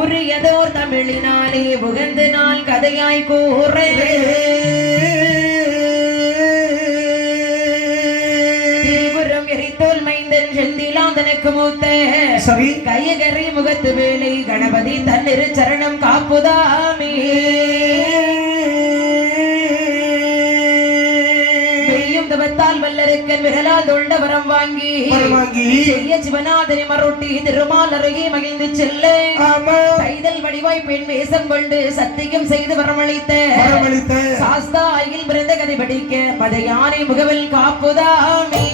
உரியதோர் தமிழினாலே புகந்து நாள் கதையாய் கூறே திரிபுரம் எரித்தோல் மைந்தன் செந்திலாம் தனக்கு மூத்த சரி கையகரி முகத்து வேலை கணபதி தன்னிரு சரணம் காப்புதாமே வல்லருக்கன் விரலால் தொண்ட வரம் வாங்கி செய்ய சிவநாதனை மருட்டி திருமால் அருகே மகிழ்ந்து செல்ல கைதல் வடிவாய் பெண் வேஷம் கொண்டு சத்தியம் செய்து வரமளித்த சாஸ்தா அயில் பிறந்த கதை படிக்க மத யானை முகவில் காப்புதாமே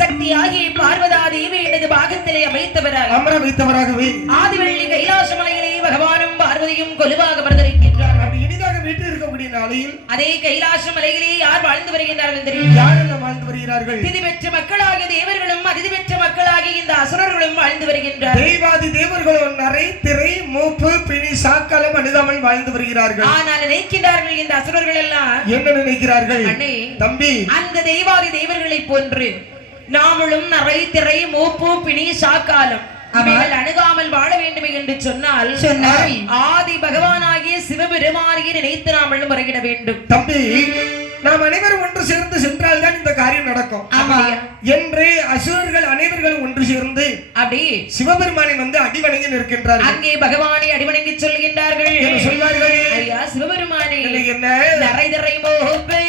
சக்தியாகி பார்வதா தேவி எனது பாகத்திலே அமைத்தவராகவே ஆதிவள்ளி கைலாச மலையிலே பகவானும் பார்வதியும் கொலுவாக அமர்ந்திருக்கின்றார். அப்படி இனிதாக வீட்டில் இருக்கக்கூடிய நாளையில் அதே கைலாச மலையிலே யார் வாழ்ந்து வருகின்றார்கள் தெரியும்? யாரெல்லாம் வாழ்ந்து வருகிறார்கள்? திதி பெற்ற மக்களாகிய தேவர்களும் அதிதி பெற்ற மக்களாகிய இந்த அசுரர்களும் வாழ்ந்து வருகின்றார். தெய்வாதி தேவர்களும் நரை திரை மூப்பு பிணி சாக்காலம் அனுதாமல் வாழ்ந்து வருகிறார்கள். ஆனால் நினைக்கிறார்கள் இந்த அசுரர்கள் எல்லாம் என்ன நினைக்கிறார்கள்? அண்ணே தம்பி, அந்த தெய்வாதி தேவர்களை போன்று நாமளும் நரை திரை மூப்பு பிணி சாக்காலம் அணுகாமல் வாழ வேண்டும் என்று சொன்னால் ஆதி பகவானாகிய சிவபெருமானையே நினைத்து நாமளும் வருகிட வேண்டும். தம்பி, நாம் அனைவரும் ஒன்று சேர்ந்து சென்றால் தான் இந்த காரியம் நடக்கும் என்று அசுரர்கள் அனைவர்களும் ஒன்று சேர்ந்து அப்படி சிவபெருமானை வந்து அடிவணங்கி நிற்கின்றார்கள். அங்கே பகவானை அடிவணங்கி சொல்கின்றார்கள். சொல்வார்கள், ஐயா சிவபெருமானே என்ன நரை திரை மூப்பு